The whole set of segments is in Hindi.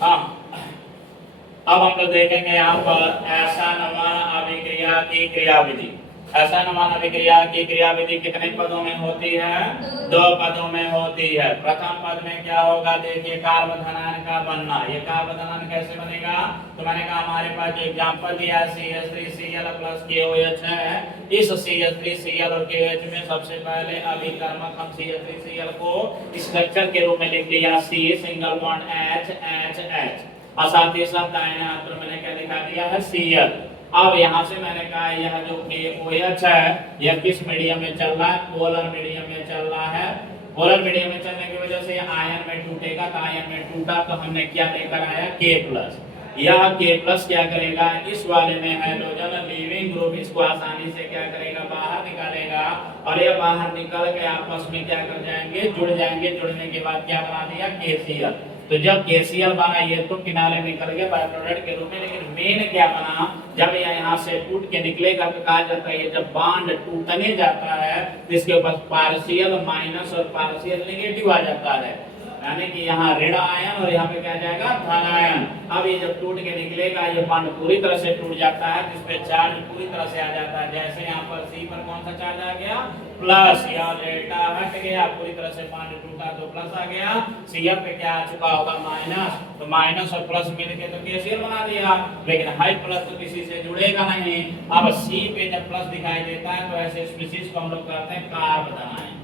हाँ, अब हम लोग देखेंगे यहाँ पर असमान अभिक्रिया की क्रियाविधि। असमान अभिक्रिया की क्रियाविधि कितने पदों में होती है? 2 पदों में होती है। प्रथम पद में क्या होगा? देखिए, कार्बोधनायन का बनना। ये कार्बोधनायन कैसे बनेगा? तो मैंने कहा हमारे पास जो एग्जांपल दिया है CH3Cl प्लस KOH है। इस CH3Cl और KOH में सबसे पहले अभिकर्मक हम CH3Cl को स्ट्रक्चर के रूप में लिख लिया C single bond H H H, और साथ ही साथ दाहिने हाथ पर मैंने क्या दिखा दिया है? Cl। अब यहाँ से मैंने कहा यह जो KOH है यह किस मीडियम में चल रहा है? पोलर मीडियम में चल रहा है। पोलर मीडियम में चलने की वजह से आयन में टूटेगा, तो आयन में टूटा तो हमने क्या लेकर आया? K+। यह K+ क्या करेगा? इस वाले में हाइड्रोजन लीविंग ग्रुप इसको आसानी से क्या करेगा? बाहर निकालेगा, और ये बाहर निकल के आपस में क्या कर जाएंगे? जुड़ जाएंगे। जुड़ने के बाद क्या बना दिया? KCl। तो जब KCl बना ये तो किनारे निकल गया बाय प्रोडक्ट के रूप में, लेकिन मेन क्या बना? जब ये यहाँ से टूट के निकलेगा तो कहा जाता है ये जब बॉन्ड टूटने जाता है तो इसके ऊपर पार्शियल माइनस और पार्शियल नेगेटिव आ जाता है, यानी कि यहाँ ऋण आयन और यहाँ पे क्या जाएगा? धन आयन। अब ये जब टूट के निकलेगा ये बॉन्ड पूरी तरह से टूट जाता है, जिस पे चार्ज पूरी तरह से आ जाता है। जैसे यहाँ पर C पर कौन सा चार्ज आ गया? प्लस। या डेल्टा हट गया, पूरी तरह से बॉन्ड टूटा तो प्लस आ गया। Cl पे क्या आ चुका होगा? माइनस। तो माइनस और प्लस मिलके तो KCl बना दिया, लेकिन हाई प्लस तो किसी से जुड़ेगा नहीं। अब C पे जब प्लस दिखाई देता है तो ऐसे स्पीशीज को हम लोग कहते हैं कार्बोधनायन।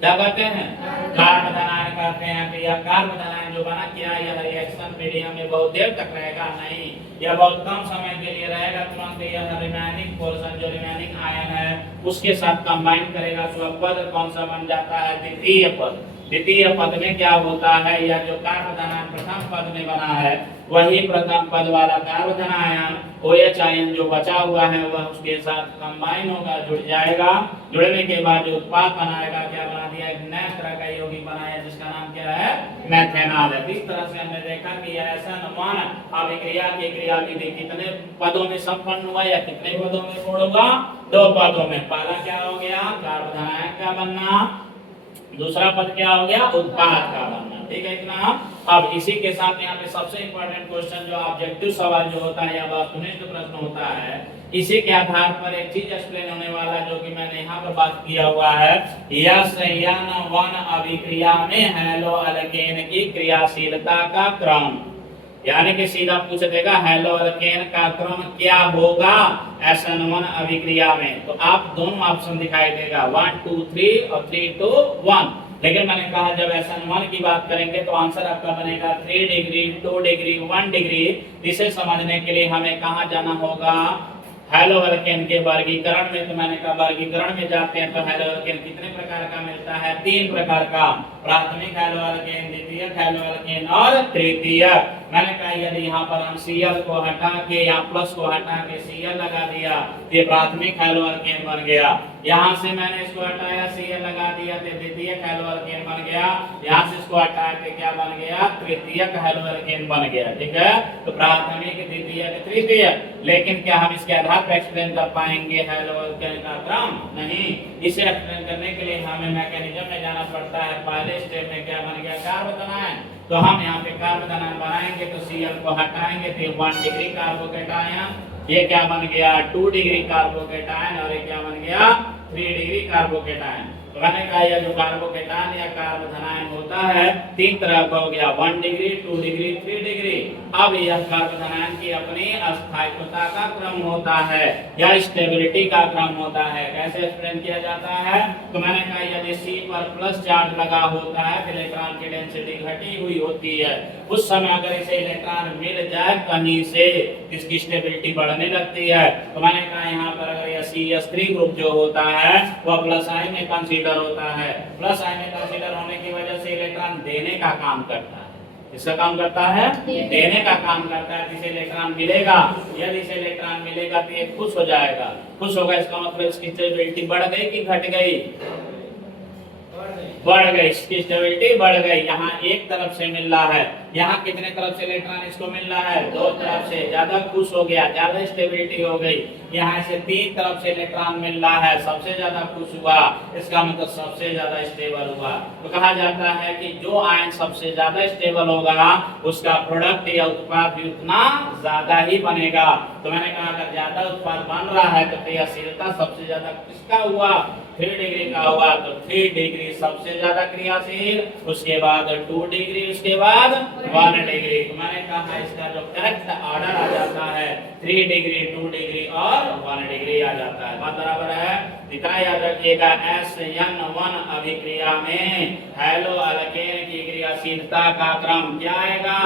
क्या कहते हैं? कार्बोधनायन कहते हैं। तो यह कार्बोधनायन जो बना, क्या यह रिएक्शन मीडियम में बहुत देर तक रहेगा? नहीं, यह बहुत कम समय के लिए रहेगा। तुरंत यह रिमेनिंग पोर्शन जो रिमेनिंग आयन है उसके साथ कंबाइन करेगा, तो पद कौन सा बन जाता है? द्वितीय पद। द्वितीय पद में क्या होता है? यह जो कार्बोधनायन प्रथम पद में बना है वही प्रथम पद वाला कार्बोधनायन OH आयन जो बचा हुआ है वह उसके साथ कंबाइन होगा, जुड़ जाएगा। जुड़ने के बाद जो उत्पाद बनाएगा, क्या बना दिया? एक नया तरह का यौगिक बनाया जिसका नाम क्या है? मेथेनॉल है। इस तरह से हमने देखा कि असमान अभिक्रिया की क्रियाविधि कितने पदों में संपन्न हुआ या कितने पदों में पूर्ण हुआ? 2 पदों में। पहला क्या हो गया? कार्बोधनायन का बनना। दूसरा पद क्या हो गया? उत्पाद का बनना। ठीक है इतना। अब इसी के साथ यहाँ पे सबसे इंपॉर्टेंट क्वेश्चन जो ऑब्जेक्टिव सवाल जो होता है या वस्तुनिष्ठ प्रश्न होता है, इसी के आधार पर एक चीज एक्सप्लेन होने वाला है जो कि मैंने यहाँ पर बात किया हुआ है। SN1 अभिक्रिया में हैलो अल्केन की क्रियाशीलता का क्रम, यानी कि सीधा पूछ देगा हैलो अल्केन का क्रम क्या होगा SN1 अभिक्रिया में। तो आप दोनों ऑप्शन दिखाई देगा 1 2 3 और 3 2 1। लेकिन मैंने कहा जब SN1 की बात करेंगे तो आंसर आपका बनेगा 3 डिग्री 2 डिग्री 1 डिग्री। इसे समझने के लिए हमें कहाँ जाना होगा? हैलो अल्केन के वर्गीकरण में। तो मैंने कहा वर्गीकरण में जाते हैं तो हैलो अल्केन कितने प्रकार का मिलता है? 3 प्रकार का। प्राथमिक हैलो अल्केन, द्वितीयक हैलो अल्केन और तृतीयक। मैंने कहा यदि यहाँ पर हम Cl को हटा के या प्लस को हटा के Cl लगा दिया ये प्राथमिक हैलो अल्केन बन गया। यहाँ से मैंने इसको हटाया Cl लगा दिया तो द्वितीयक हैलो अल्केन बन गया। यहाँ से इसको हटा के क्या बन गया? तृतीयक हैलो अल्केन बन गया। ठीक है, तो प्राथमिक, द्वितीयक, तृतीयक। लेकिन क्या हम इसके आधार पर एक्सप्लेन कर पाएंगे हैलो अल्केन का क्रम? नहीं। इसे एक्सप्लेन करने के लिए हमें मैकेनिज्म में जाना पड़ता है। पहले स्टेप में क्या बन गया? कार्बोधनायन। तो हम यहाँ पे कार्बोधनायन बनाएंगे तो Cl को हटाएंगे तो 1 डिग्री कार्बोकेटायन, ये क्या बन गया? 2 डिग्री कार्बोकेटायन, और ये क्या बन गया? 3 डिग्री कार्बोकेटायन। तो मैंने कहा यह जो कार्बोकेटायन या कार्बोधनायन होता है 3 तरह का हो गया, 1 डिग्री 2 डिग्री 3 डिग्री। अब यह कार्बोधनायन की अपनी अस्थायित्वता का क्रम होता है या स्टेबिलिटी का क्रम होता है। कैसे एक्सप्लेन किया जाता है? तो मैंने कहा यदि C पर प्लस चार्ज लगा होता है तो इलेक्ट्रॉन की डेंसिटी घटी हुई होती है। उस समय अगर इसे इलेक्ट्रॉन मिल जाए कहीं से इसकी स्टेबिलिटी बढ़ने लगती है। तो मैंने कहा यहाँ पर अगर यह CH3 ग्रुप जो होता है वह प्लस आयन में कंसीडर होता है। प्लस आयन में कंसीडर होने की वजह से इलेक्ट्रॉन देने का काम करता है। इसका काम करता है? देने का काम करता है। जिसे इलेक्ट्रॉन मिलेगा, यदि इसे इलेक्ट्रॉन मिलेगा तो ये खुश हो जाएगा। खुश होगा इसका मतलब इसकी स्टेबिलिटी बढ़ गई कि घट गई? बढ़ गई। इसकी स्टेबिलिटी बढ़ गई। यहाँ एक तरफ से मिल रहा है यहाँ कितने तरफ से इलेक्ट्रॉन इसको मिल रहा है, दो तरफ से, ज्यादा खुश हो गया, ज्यादा स्टेबिलिटी हो गई। यहाँ से तीन तरफ से इलेक्ट्रॉन मिल रहा है, सबसे ज्यादा खुश हुआ, इसका मतलब सबसे ज्यादा स्टेबल हुआ। तो कहा जाता है कि जो आयन सबसे ज्यादा स्टेबल होगा उसका प्रोडक्ट या उत्पाद भी उतना ज्यादा ही बनेगा। तो मैंने कहा अगर ज्यादा उत्पाद बन रहा है तो क्रियाशीलता सबसे ज्यादा किसका हुआ, 3 डिग्री का हुआ। तो 3 डिग्री सबसे ज्यादा क्रियाशील, उसके बाद 2 डिग्री, उसके बाद 1 डिग्री। तो मैंने कहा इसका जो करेक्ट ऑर्डर आ जाता है 3 डिग्री, 2 डिग्री और 1 डिग्री आ जाता है। बात बराबर है। इतना याद रखिएगा, SN1 अभिक्रिया में हैलो अल्केन की क्रियाशीलता का क्रम क्या आएगा,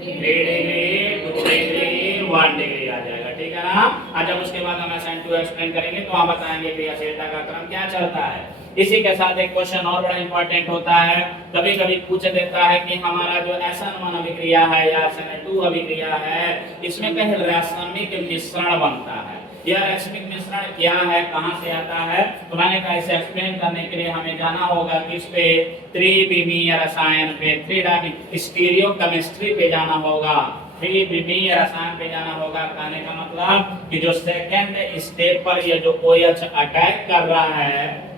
3 डिग्री, 2 डिग्री, 1 डिग्री आ जाएगा। ठीक है ना। आज जब उसके बाद हम SN2 एक्सप्लेन करेंगे तो हम बताएंगे क्रियाशीलता का क्रम क्या चलता है। इसी के साथ एक क्वेश्चन और बड़ा इंपॉर्टेंट होता है, कभी कभी पूछ देता है कि हमारा जो SN1 अभिक्रिया है या SN2 अभिक्रिया है, इसमें कहीं रासायनिक मिश्रण बनता है। यह रासायनिक मिश्रण क्या है, कहां से आता है, तो मैंने कहा इसे एक्सप्लेन करने के लिए हमें जाना होगा किस पे, त्रिविमीय रसायन पे, थ्री स्टीरियो केमिस्ट्री पे जाना होगा, त्रिविमीय रसायन पे जाना होगा। कहने का मतलब कि जो सेकंड स्टेप पर यह जो OH अटैक कर रहा है,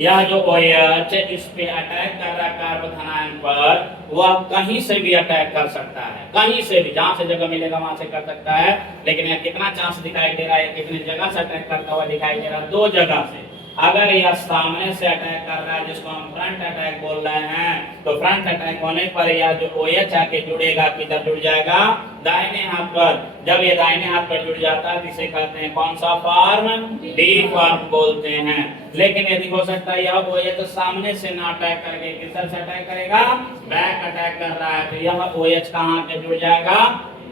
यह जो OH इस पे अटैक कर रहा है कार्बन आयन पर, वह कहीं से भी अटैक कर सकता है, कहीं से भी, जहां से जगह मिलेगा वहां से कर सकता है। लेकिन यह कितना चांस दिखाई दे रहा है, कितनी जगह से अटैक करता हुआ दिखाई दे रहा है, 2 जगह से। अगर यह सामने से अटैक कर रहा है जिसको हम फ्रंट अटैक बोल रहे हैं, तो फ्रंट अटैक होने पर यह जो OH आके जुड़ेगा, किधर जुड़ जाएगा, दाहिने हाथ पर। जब ये दाहिने हाथ पर जुड़ जाता है इसे कहते हैं कौन सा फॉर्म, डी फॉर्म बोलते हैं। लेकिन यदि हो सकता है यह OH तो सामने से ना अटैक करके किधर से अटैक करेगा, बैक अटैक कर रहा है, तो यह OH कहां पे जुड़ जाएगा,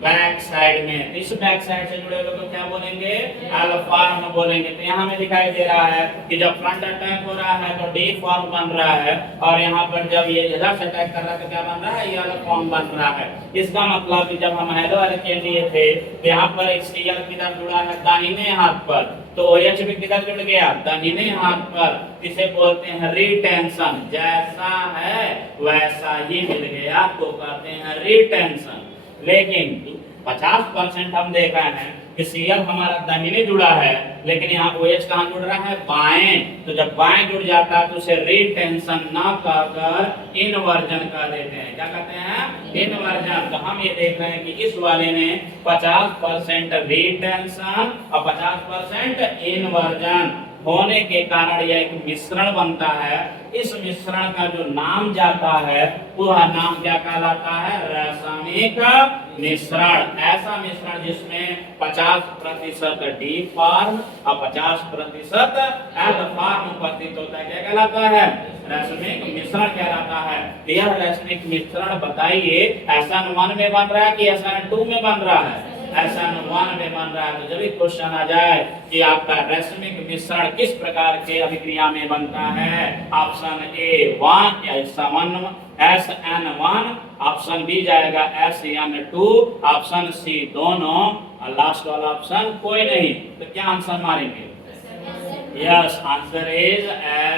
बैक साइड में। इस बैक साइड से जुड़े हुए को क्या बोलेंगे, अल्फा फॉर्म बोलेंगे। तो यहाँ हमें दिखाई दे रहा है कि जब फ्रंट अटैक हो रहा है तो डी फॉर्म बन रहा है, और यहाँ पर जब ये इधर से अटैक कर रहा है तो क्या बन रहा है, ये अल्फा फॉर्म बन रहा है। इसका मतलब कि जब हम हेलो अल्केन लिए थे तो यहाँ पर Cl किधर जुड़ा है, दाहिने हाथ पर, तो OH भी किधर जुड़ गया, दाहिने हाथ पर। इसे बोलते हैं रिटेंशन, जैसा है वैसा ही मिल गया तो कहते हैं रिटेंशन। लेकिन 50% हम देख रहे हैं कि Cl हमारा दाहिने जुड़ा है, लेकिन यहाँ OH कहाँ जुड़ रहा है, बाएं। तो जब बाएं जुड़ जाता है तो उसे रिटेंशन ना कहकर इनवर्जन कह देते हैं। क्या कहते हैं, इनवर्जन। तो हम ये देख रहे हैं कि इस वाले में 50% रिटेंशन और 50% इनवर्जन होने के कारण यह एक मिश्रण बनता है। इस मिश्रण का जो नाम जाता है वह नाम क्या कहलाता है, रासायनिक मिश्रण। ऐसा मिश्रण जिसमें 50% डी फॉर्म और 50% एल फॉर्म उपस्थित होता है, क्या कहलाता है, रासायनिक मिश्रण कहलाता है। यह रासायनिक मिश्रण बताइए SN1 में बन रहा है कि SN2 में बन रहा है, SN1 में बन रहा है। तो जब भी क्वेश्चन आ जाए कि आपका रासायनिक मिश्रण किस प्रकार के अभिक्रिया में बनता है, ऑप्शन ए 1 या SN1, ऑप्शन बी जाएगा SN2, ऑप्शन सी दोनों, और लास्ट वाला ऑप्शन कोई नहीं। तो क्या आंसर मारेंगे, यस, आंसर इज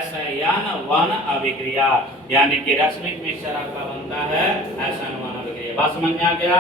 SN1 अभिक्रिया, यानी कि रासायनिक मिश्रण आपका बनता है SN1 अभिक्रिया। बात समझ में आ गया।